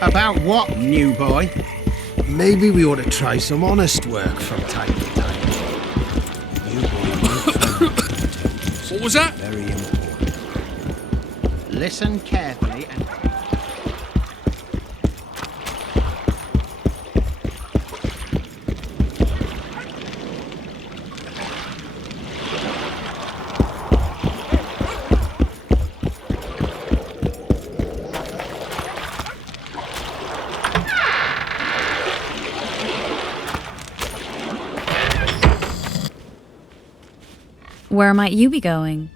About what, new boy? Maybe we ought to try some honest work from time to time. New boy, my friend. What was that? Very important. Listen carefully and... Where might you be going?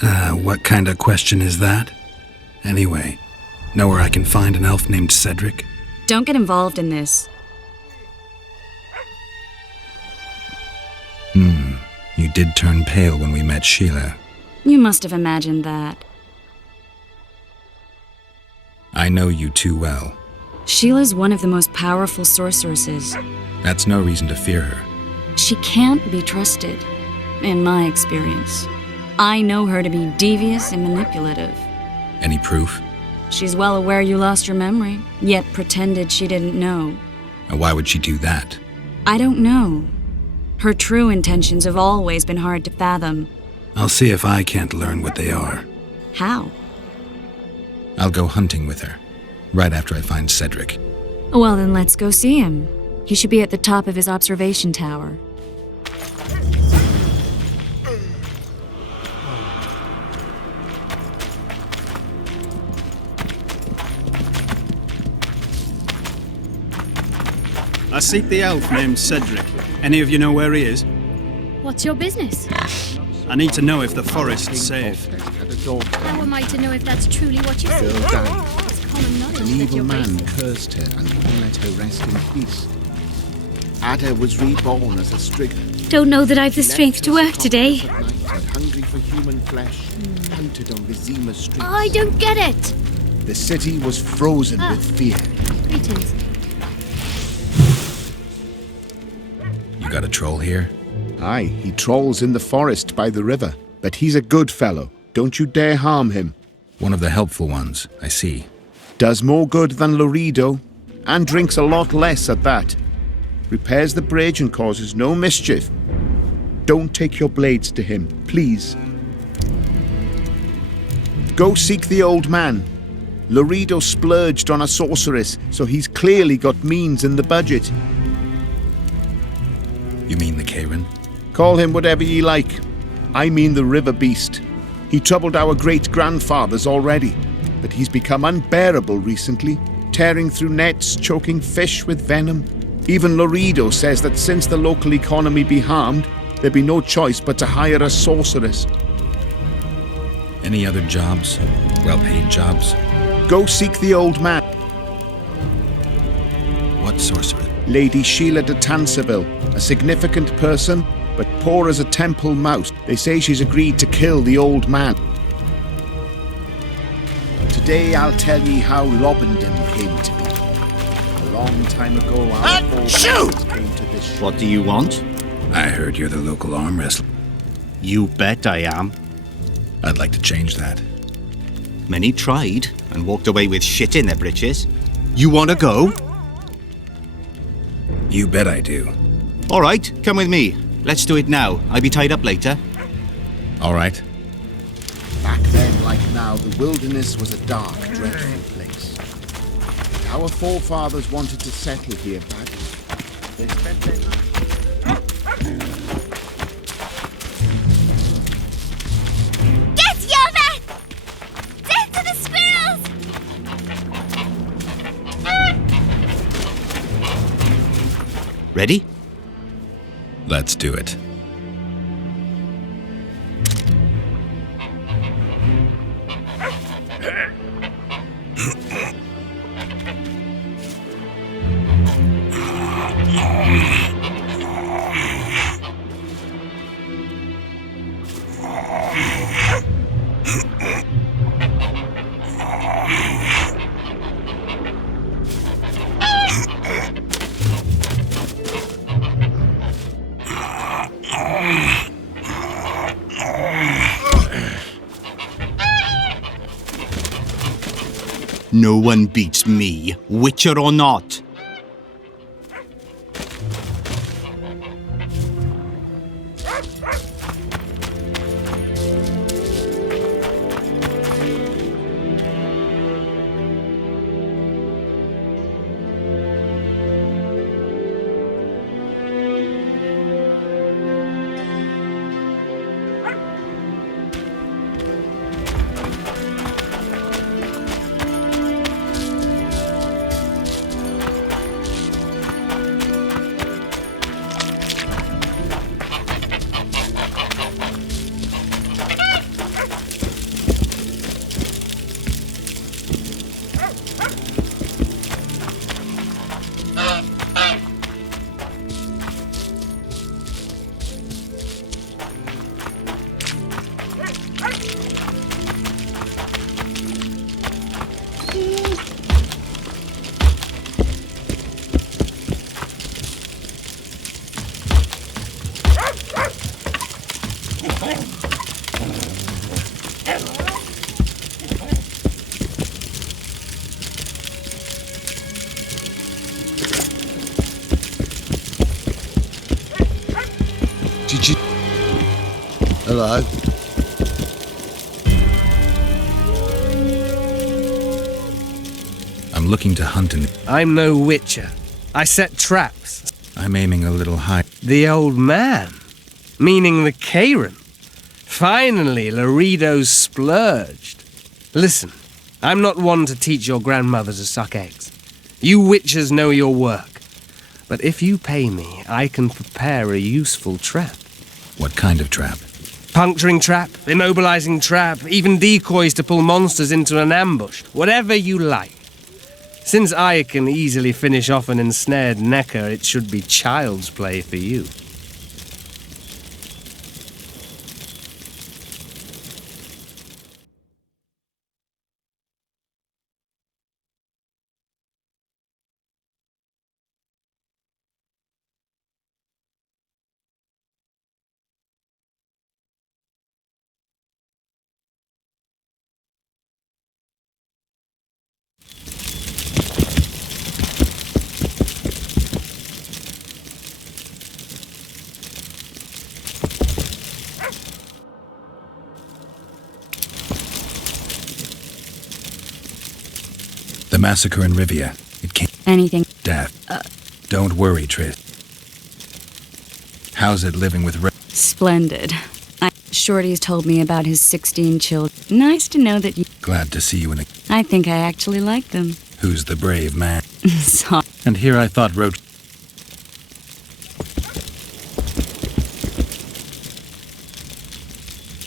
What kind of question is that? Anyway, know where I can find an elf named Cedric? Don't get involved in this. You did turn pale when we met Sheila. You must have imagined that. I know you too well. Sheila's one of the most powerful sorceresses. That's no reason to fear her. She can't be trusted, in my experience. I know her to be devious and manipulative. Any proof? She's well aware you lost your memory, yet pretended she didn't know. And why would she do that? I don't know. Her true intentions have always been hard to fathom. I'll see if I can't learn what they are. How? I'll go hunting with her, right after I find Cedric. Well, then let's go see him. He should be at the top of his observation tower. I seek the elf named Cedric. Any of you know where he is? What's your business? I need to know if the forest's safe. How am I to know if that's truly what you say? It's common knowledge An that evil you're man racist. cursed her and wouldn't let her rest in peace. Ada was reborn as a striga. Don't know that I've the strength to work today. At night and hungry for human flesh, hunted on Vizima streets. I don't get it. The city was frozen with fear. Greetings. You got a troll here? Aye, he trolls in the forest by the river, but he's a good fellow. Don't you dare harm him. One of the helpful ones, I see. Does more good than Laredo, and drinks a lot less at that. Repairs the bridge and causes no mischief. Don't take your blades to him, please. Go seek the old man. Laredo splurged on a sorceress, so he's clearly got means in the budget. You mean the Karen? Call him whatever ye like. I mean the river beast. He troubled our great-grandfathers already, but he's become unbearable recently, tearing through nets, choking fish with venom. Even Laredo says that since the local economy be harmed, there'd be no choice but to hire a sorceress. Any other jobs? Well-paid jobs? Go seek the old man. What sorcerer? Lady Sheila de Tanseville, a significant person, but poor as a temple mouse. They say she's agreed to kill the old man. Today I'll tell ye how Lobendon came to be. A long time ago, our forefathers came to this shore. What do you want? I heard you're the local arm wrestler. You bet I am. I'd like to change that. Many tried and walked away with shit in their britches. You want to go? You bet I do. All right, come with me. Let's do it now. I'll be tied up later. All right. Back then, like now, the wilderness was a dark, dreadful place. Our forefathers wanted to settle here badly. They spent their lives... Get Yova! Death to the squirrels! Ready? Let's do it. No one beats me, Witcher or not. Did you... Hello? I'm looking to hunt in... I'm no witcher. I set traps. I'm aiming a little high. The old man? Meaning the Karen? Finally, Laredo's splurged. Listen, I'm not one to teach your grandmother to suck eggs. You witchers know your work. But if you pay me, I can prepare a useful trap. What kind of trap? Puncturing trap, immobilizing trap, even decoys to pull monsters into an ambush. Whatever you like. Since I can easily finish off an ensnared necker, it should be child's play for you. The massacre in Rivia. It came... Anything. Death. Don't worry, Triss. How's it living with... Splendid. Shorty's told me about his 16 children. Nice to know that you... Glad to see you in a... I think I actually like them. Who's the brave man? Sorry. And here I thought Roach...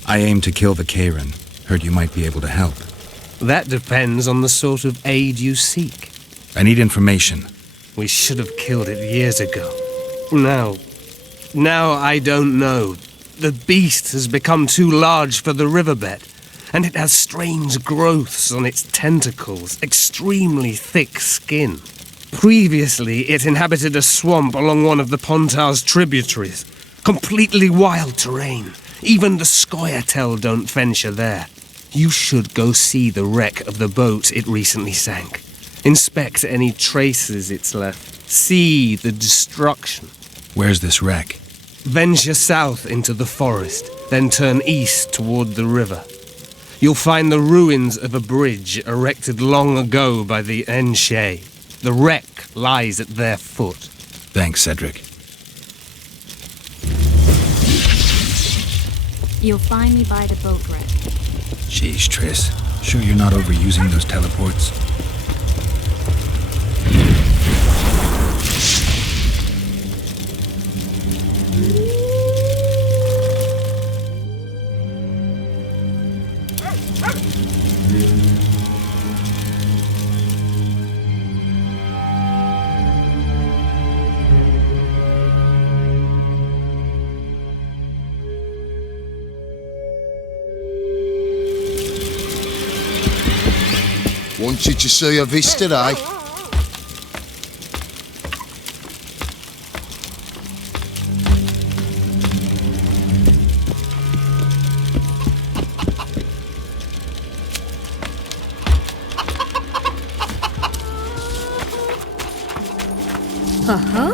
I aim to kill the Karen. Heard you might be able to help. That depends on the sort of aid you seek. I need information. We should have killed it years ago. Now I don't know. The beast has become too large for the riverbed, and it has strange growths on its tentacles, extremely thick skin. Previously, it inhabited a swamp along one of the Pontar's tributaries. Completely wild terrain. Even the Scoia'tael don't venture there. You should go see the wreck of the boat it recently sank. Inspect any traces it's left. See the destruction. Where's this wreck? Venture south into the forest, then turn east toward the river. You'll find the ruins of a bridge erected long ago by the Enshe. The wreck lies at their foot. Thanks, Cedric. You'll find me by the boat wreck. Jeez, Triss. Sure you're not overusing those teleports? Wanted to see a vista, eh? Ho ho!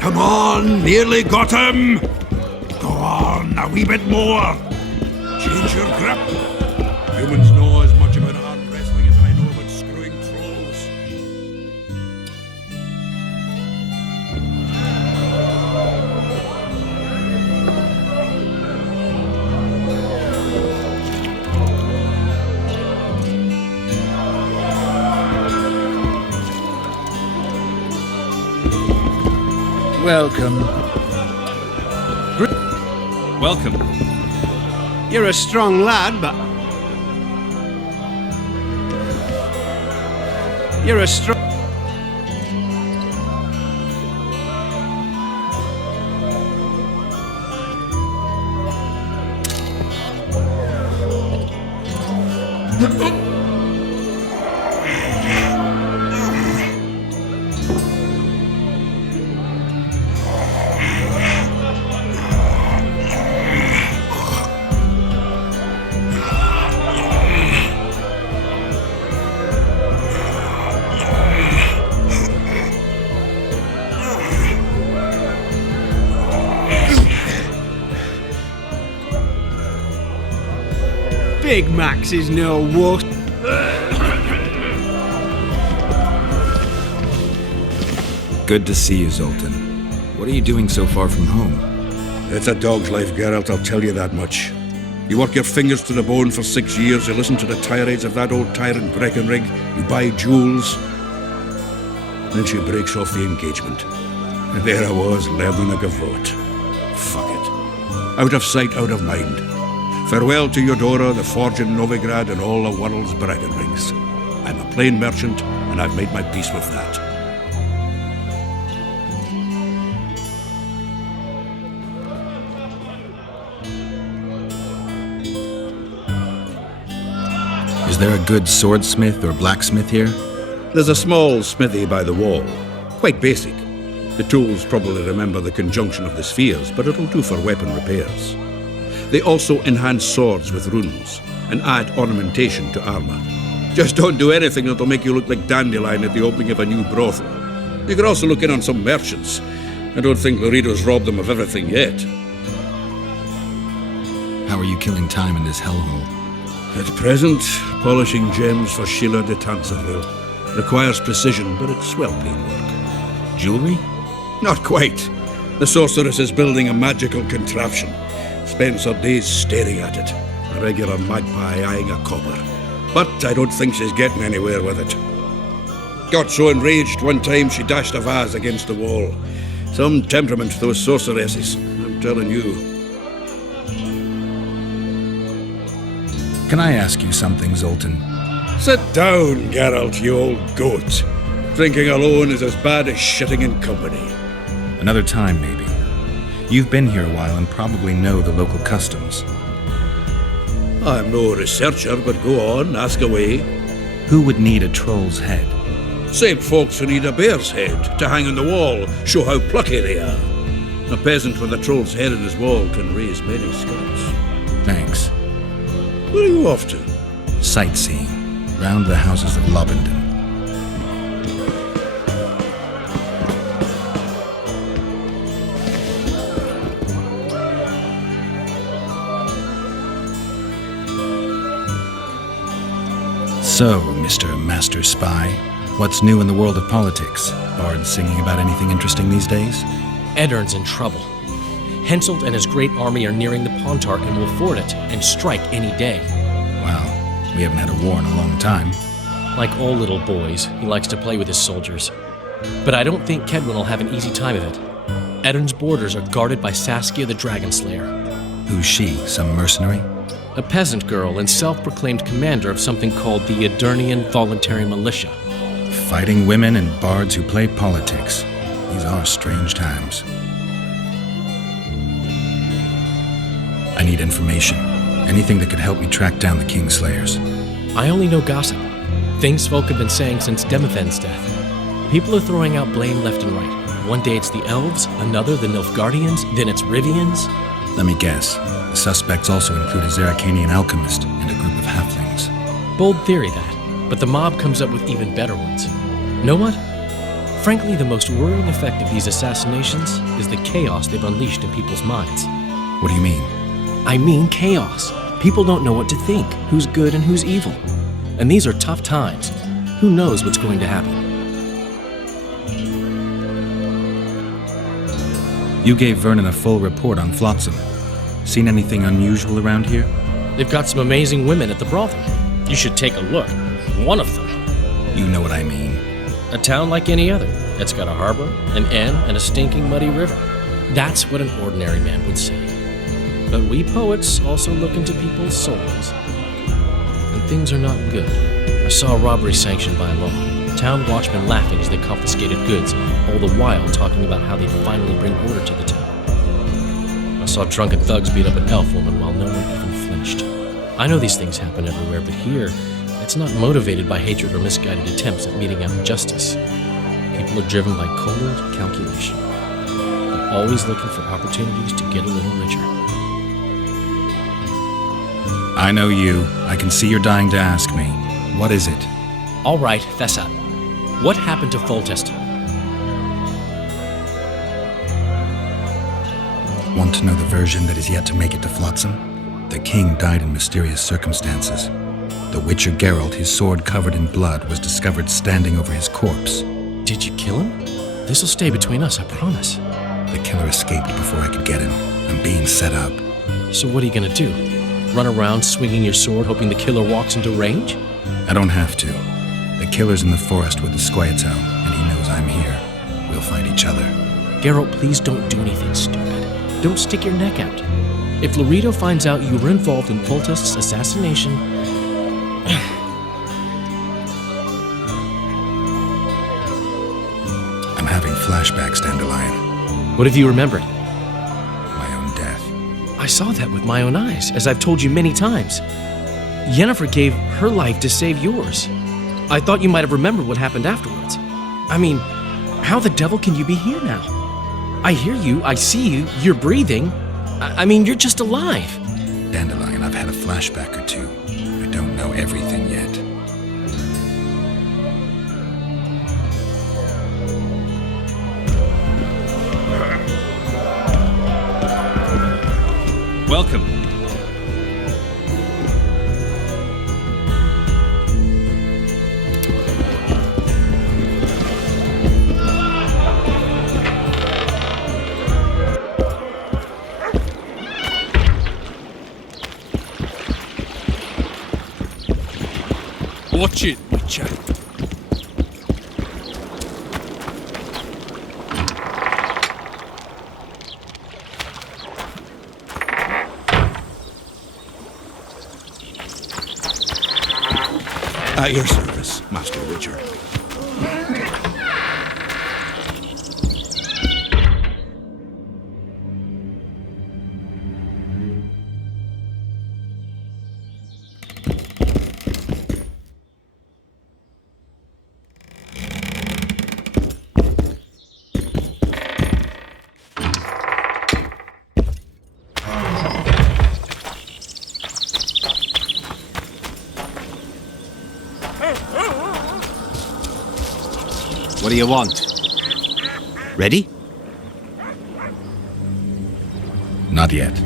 Come on, nearly got him! Go on, a wee bit more! Change your grip! Humans know as much about arm wrestling as I know about screwing trolls. Welcome. Welcome. You're a strong lad, but... You're a strong... Big Max is no wuss. Good to see you, Zoltan. What are you doing so far from home? It's a dog's life, Geralt, I'll tell you that much. You work your fingers to the bone for 6 years, you listen to the tirades of that old tyrant Breckenrig, you buy jewels. Then she breaks off the engagement. And there I was, learning a gavotte. Fuck it. Out of sight, out of mind. Farewell to Eudora, the forge in Novigrad, and all the world's Breckenrigs. I'm a plain merchant, and I've made my peace with that. Is there a good swordsmith or blacksmith here? There's a small smithy by the wall. Quite basic. The tools probably remember the conjunction of the spheres, but it'll do for weapon repairs. They also enhance swords with runes and add ornamentation to armor. Just don't do anything that'll make you look like Dandelion at the opening of a new brothel. You could also look in on some merchants. I don't think Laredo's robbed them of everything yet. How are you killing time in this hellhole? At present, polishing gems for Sheila de Tanserville. Requires precision, but it's well-paid work. Jewelry? Not quite. The sorceress is building a magical contraption. Spends her days staring at it. A regular magpie eyeing a copper. But I don't think she's getting anywhere with it. Got so enraged one time she dashed a vase against the wall. Some temperament, those sorceresses, I'm telling you. Can I ask you something, Zoltan? Sit down, Geralt, you old goat. Drinking alone is as bad as shitting in company. Another time, maybe. You've been here a while and probably know the local customs. I'm no researcher, but go on, ask away. Who would need a troll's head? Same folks who need a bear's head to hang on the wall, show how plucky they are. A peasant with a troll's head in his wall can raise many skulls. Thanks. Where are you off to? Sightseeing. Round the houses of Lobenden. So, Mr. Master Spy, what's new in the world of politics? Bards singing about anything interesting these days? Eddern's in trouble. Henselt and his great army are nearing the Pontar and will ford it and strike any day. Well, we haven't had a war in a long time. Like all little boys, he likes to play with his soldiers. But I don't think Kedwin will have an easy time of it. Eddern's borders are guarded by Saskia the Dragon Slayer. Who's she? Some mercenary? A peasant girl and self-proclaimed commander of something called the Edirnian Voluntary Militia. Fighting women and bards who play politics. These are strange times. I need information. Anything that could help me track down the Kingslayers. I only know gossip. Things folk have been saying since Demothen's death. People are throwing out blame left and right. One day it's the Elves, another the Nilfgaardians, then it's Rivians. Let me guess. The suspects also include a Zeracanian alchemist and a group of halflings. Bold theory, that. But the mob comes up with even better ones. Know what? Frankly, the most worrying effect of these assassinations is the chaos they've unleashed in people's minds. What do you mean? I mean chaos. People don't know what to think, who's good and who's evil. And these are tough times. Who knows what's going to happen? You gave Vernon a full report on Flotsam. Seen anything unusual around here? They've got some amazing women at the brothel. You should take a look. One of them. You know what I mean. A town like any other. It's got a harbor, an inn, and a stinking muddy river. That's what an ordinary man would say. But we poets also look into people's souls. And things are not good. I saw a robbery sanctioned by law. Town watchmen laughing as they confiscated goods, all the while talking about how they'd finally bring order to the town. I saw drunken thugs beat up an elf woman while no one even flinched. I know these things happen everywhere, but here, it's not motivated by hatred or misguided attempts at meting out justice. People are driven by cold calculation. They're always looking for opportunities to get a little richer. I know you. I can see you're dying to ask me. What is it? All right, fess up. What happened to Foltest? Want to know the version that is yet to make it to Flotsam? The king died in mysterious circumstances. The Witcher Geralt, his sword covered in blood, was discovered standing over his corpse. Did you kill him? This'll stay between us, I promise. The killer escaped before I could get him. I'm being set up. So what are you gonna do? Run around swinging your sword hoping the killer walks into range? I don't have to. The killer's in the forest with the Squieto, and he knows I'm here. We'll find each other. Geralt, please don't do anything stupid. Don't stick your neck out. If Loreto finds out you were involved in Foltest's assassination... I'm having flashbacks, Dandelion. What have you remembered? My own death. I saw that with my own eyes, as I've told you many times. Yennefer gave her life to save yours. I thought you might have remembered what happened afterwards. I mean, how the devil can you be here now? I hear you, I see you, you're breathing. I mean, you're just alive. Dandelion, I've had a flashback or two. I don't know everything yet. Welcome. Watch it, Witcher. At your service, Master Witcher. What do you want? Ready? Not yet.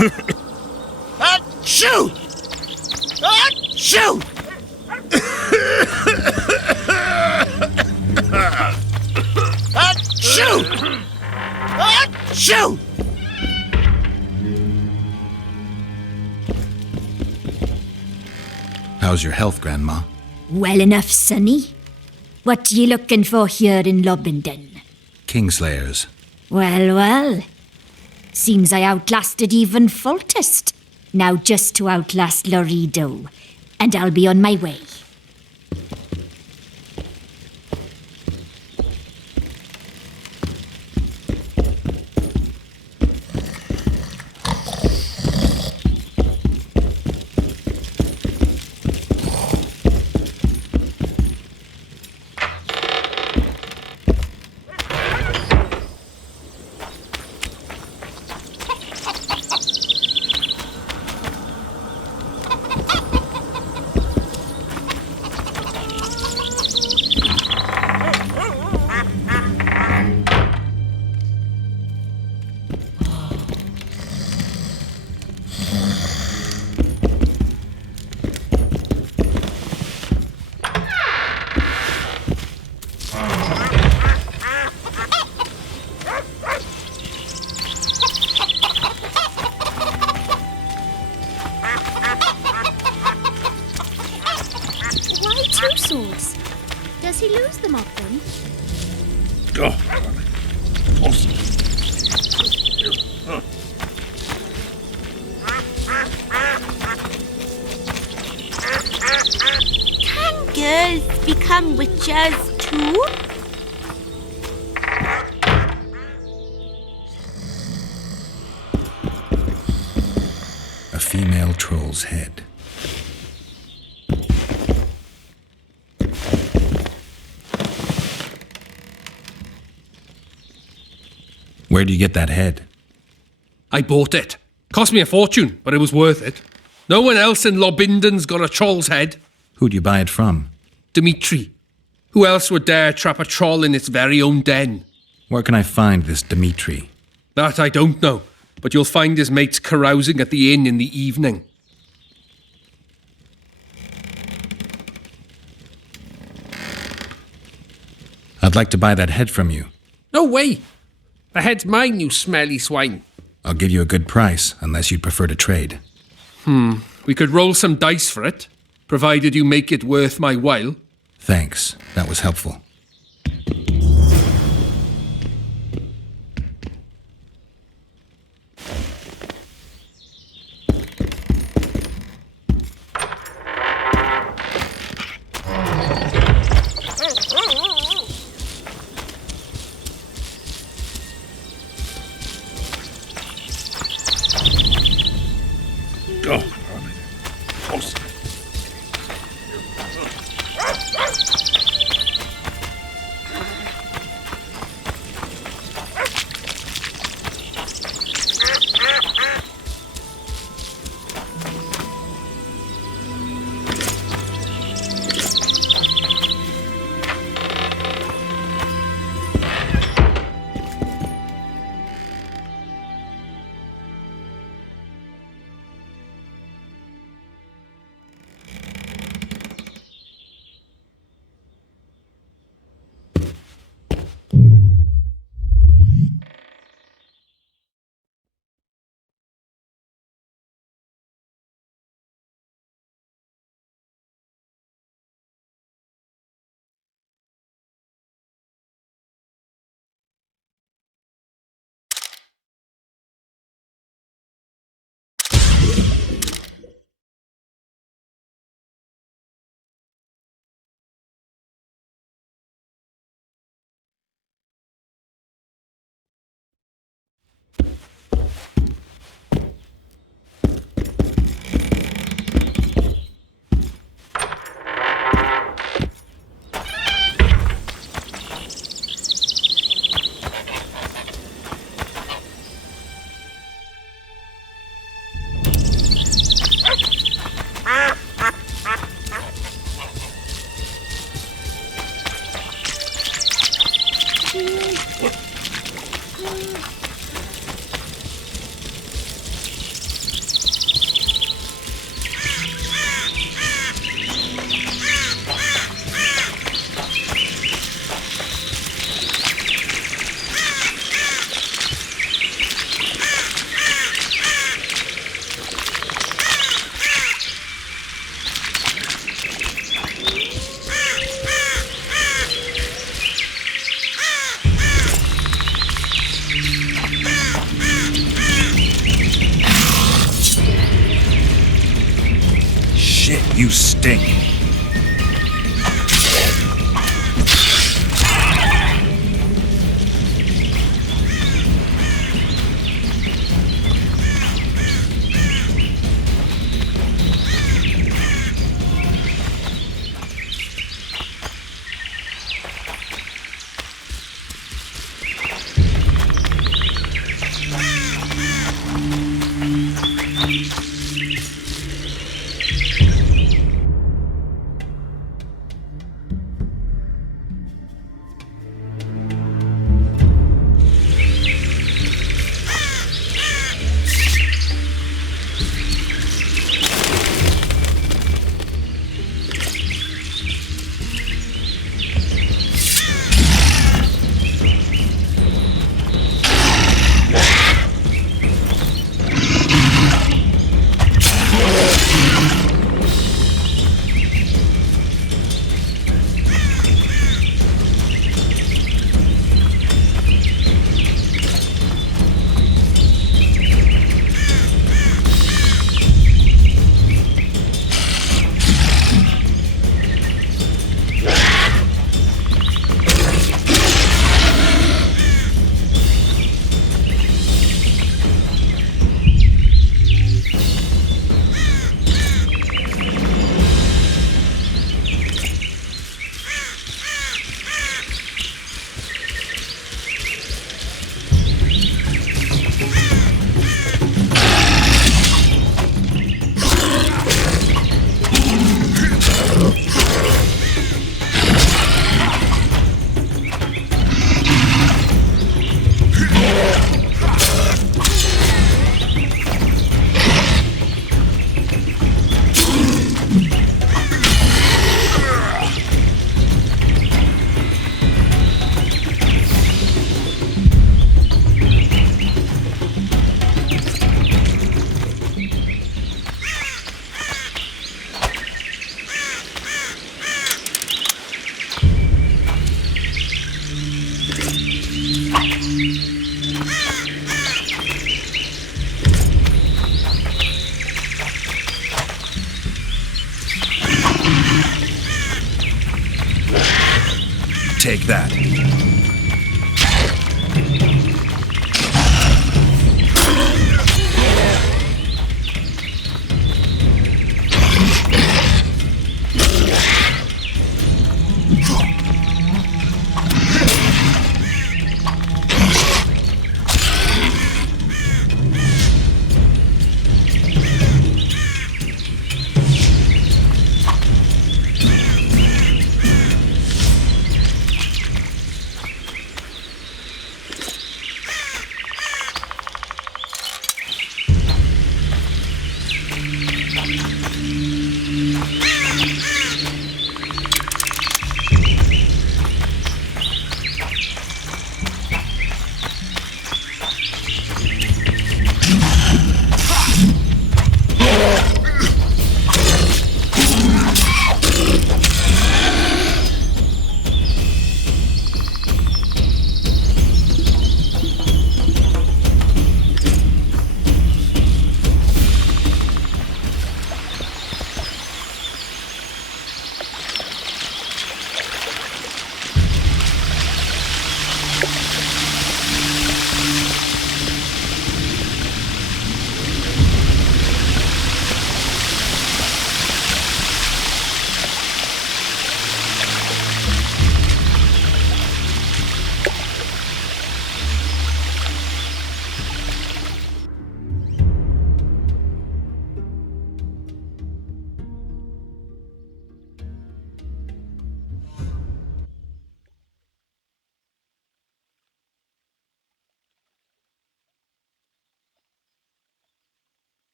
Achoo! Achoo! Achoo! Achoo! How's your health, Grandma? Well enough, Sonny. What ye looking for here in Lobenden? Kingslayers. Well, well. Seems I outlasted even Foltest. Now just to outlast Laredo. And I'll be on my way. Why two swords? Does he lose them often? Can girls become witchers too? A female troll's head. Where do you get that head? I bought it. Cost me a fortune, but it was worth it. No one else in Lobinden's got a troll's head. Who'd you buy it from? Dimitri. Who else would dare trap a troll in its very own den? Where can I find this Dimitri? That I don't know, but you'll find his mates carousing at the inn in the evening. I'd like to buy that head from you. No way! The head's mine, you smelly swine. I'll give you a good price, unless you'd prefer to trade. We could roll some dice for it, provided you make it worth my while. Thanks. That was helpful. You stink. Take that.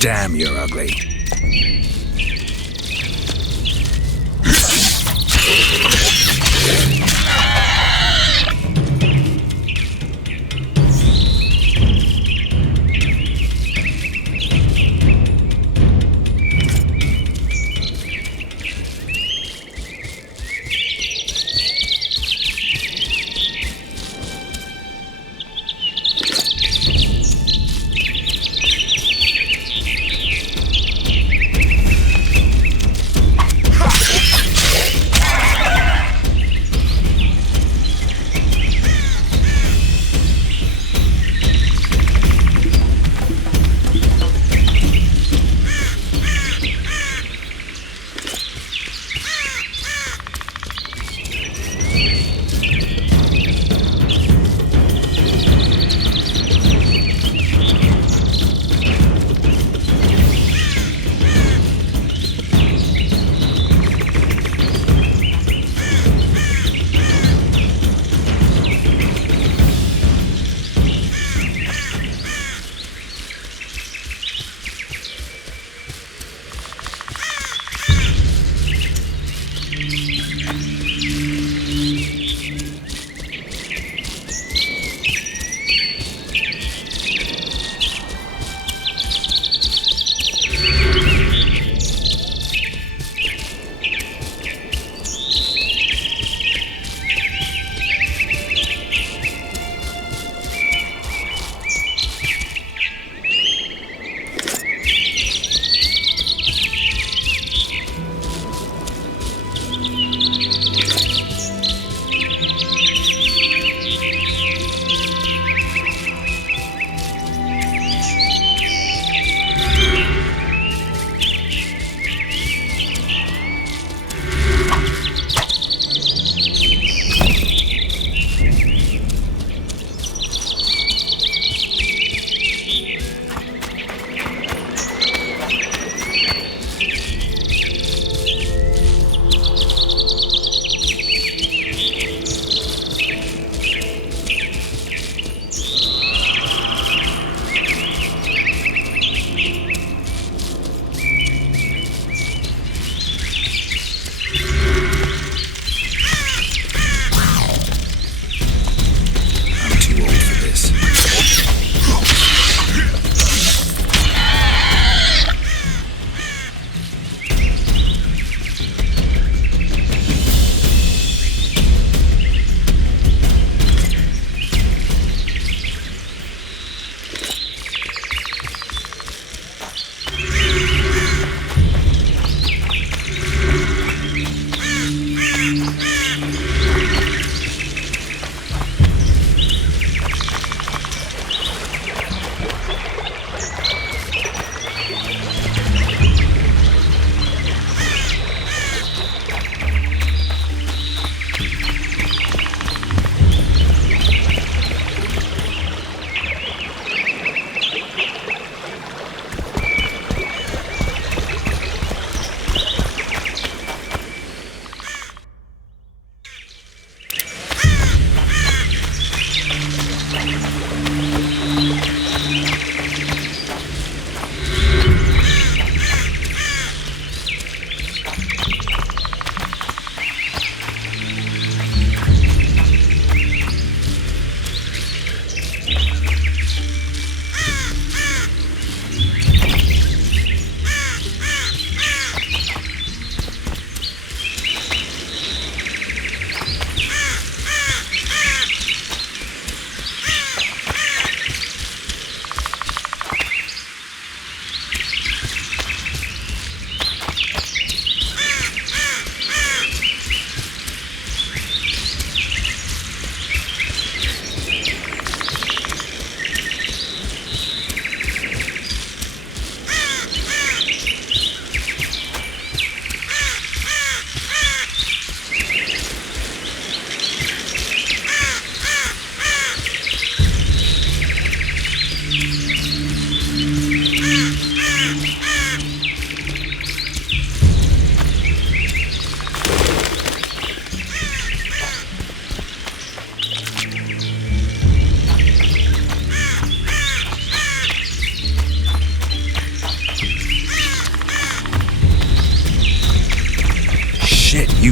Damn, you're ugly.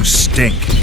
stink.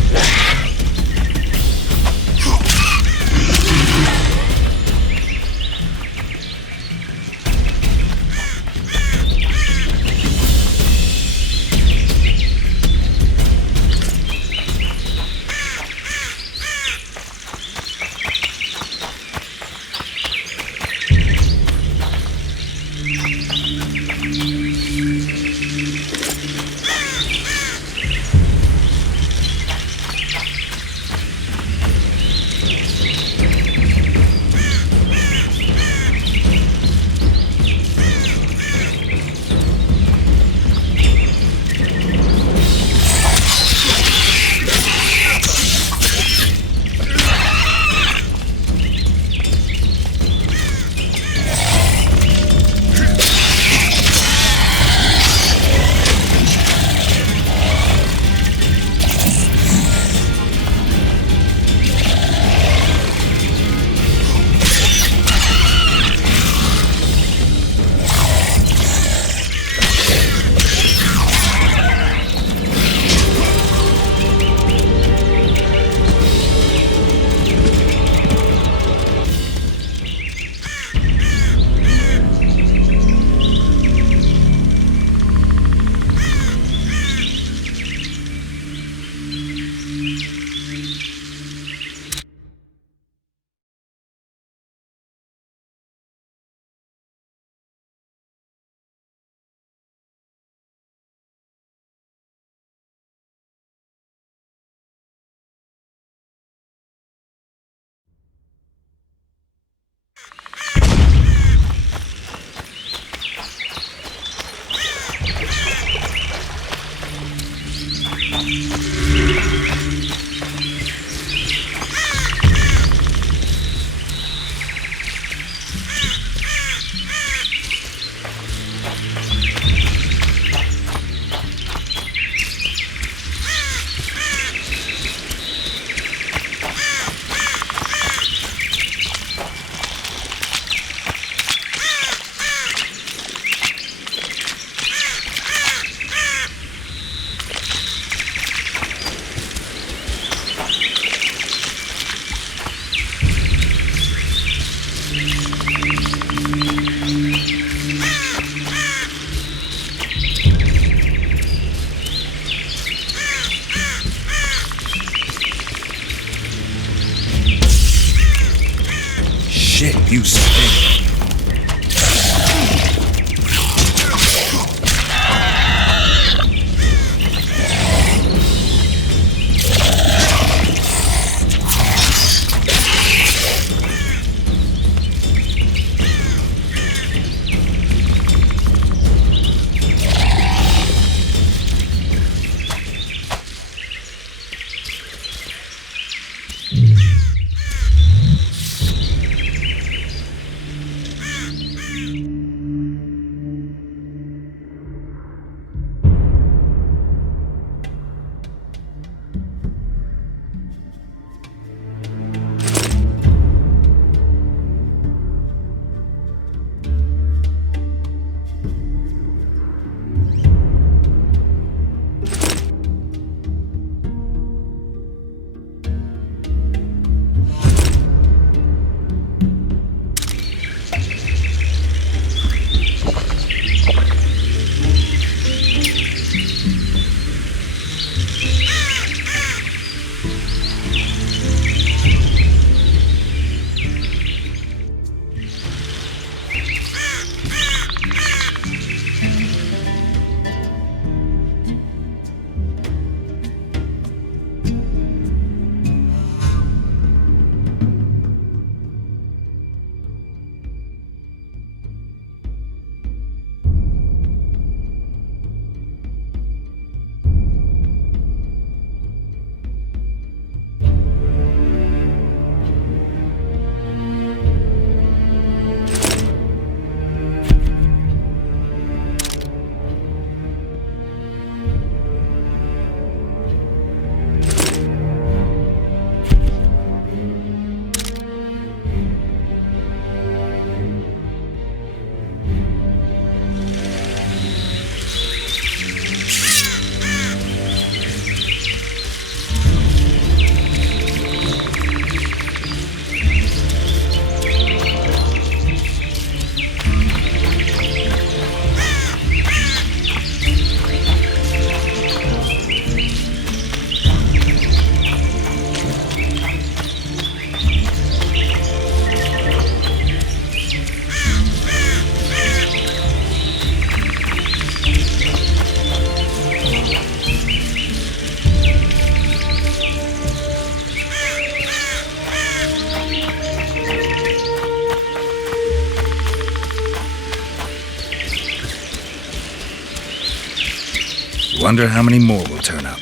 wonder how many more will turn up.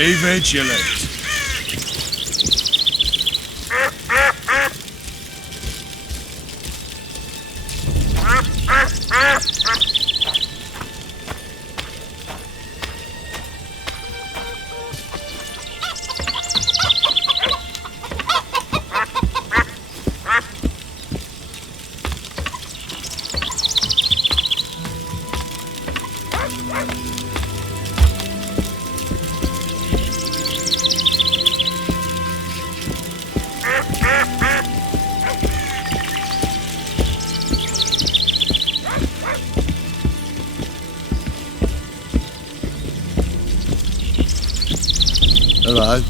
Be vigilant. Hello.